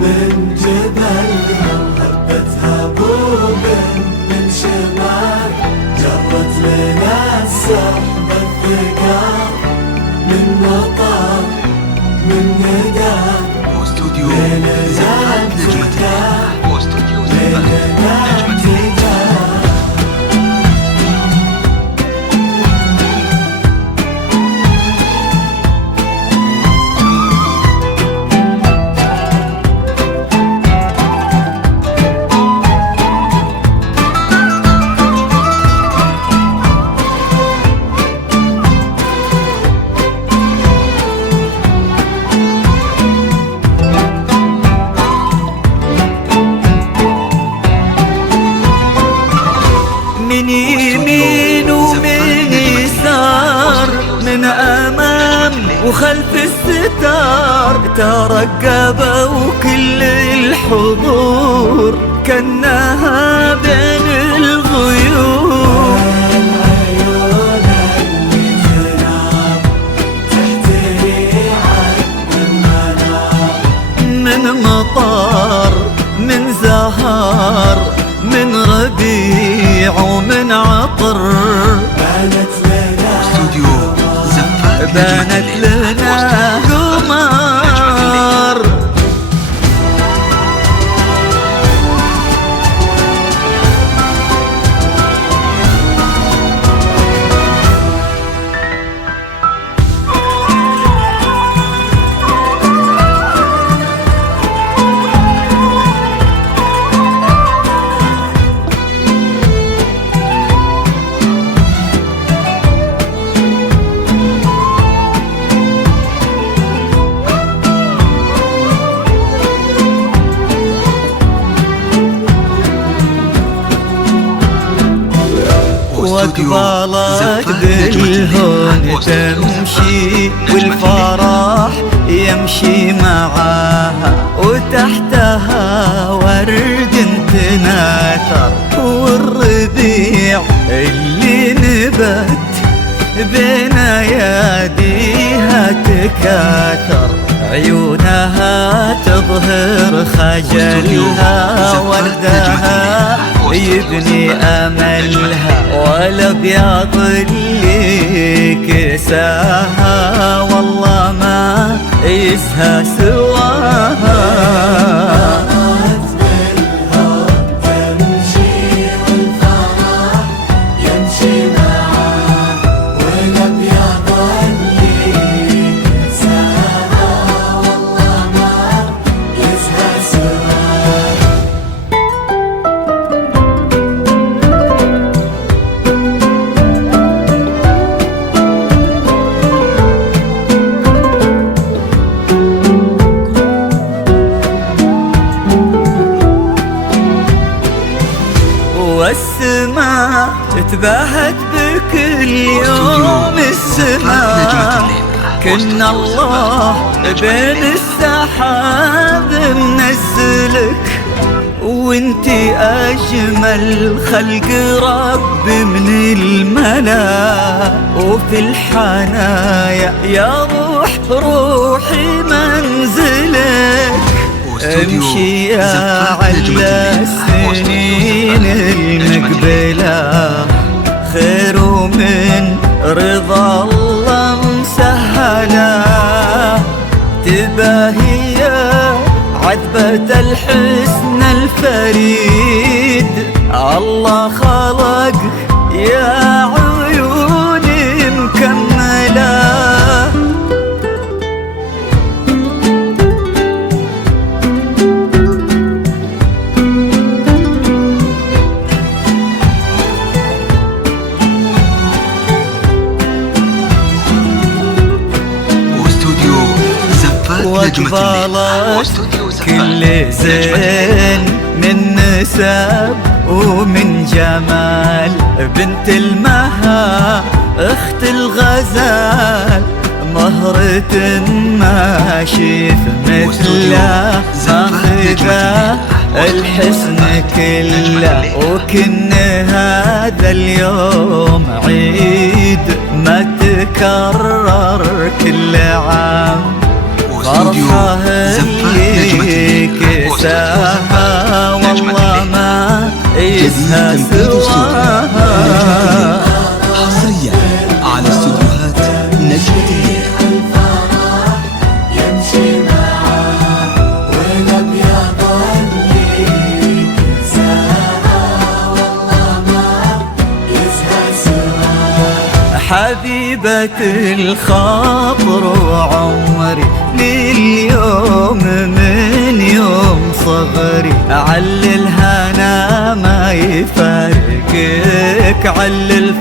من جبلها وهبتها بوب من شمال، جرت لنا السحب الثقال من مطار من ندى واستوديو زفات نجمة الليل. واستوديو زفات نجمة الليل. من يمين ومن يسار، من أمام وخلف الستار، ترقبوا كل الحضور كأنها بين الغيوم. العيون اللي تنام تحت ريعة المنام، من مطار من زهار من ربيع ومن عطر، بانت لنا واستوديو زفات بانت لنا قمر. وقبالك بالهون تمشي والفرح يمشي معاها، وتحتها ورد تناثر، والربيع اللي نبت بين يديها تكاثر، عيونها تظهر خجلها، وردها يبني أملها، والأبيض اللي كساها والله ما يسهى سواها. تمشي والفرح يمشي معاه، والأبيض اللي كساها والله ما يسهى سواه. والسماء تباهت بكل يوم، السماء كنا الله بين السحاب منزلك، وانتي أجمل خلق رب من الملا، وفي الحنايا يا روحي منزلك. امشي يا على السنين المقبلة، خير من رضا الله مسهلة، تباهي عذبة الحسن الفريد، الله خلق يا عيوني مكملة. استقبالك كل زين من نسب ومن جمال. بنت المها اخت الغزال مهرة ما شيف مثله ماخذه الحسن كله. وكن هذا اليوم عيد ما تكرر كل عام. فرحة اللي كساها والله ما يسهى سواها. حصريا على استوديوهات نجمة الليل. يمشي معاه والأبيض اللي كساها والله ما يسهى سواها. حبيبة الخاطر وعمري لليوم من يوم صغري. علل الهنا ما يفارقك علل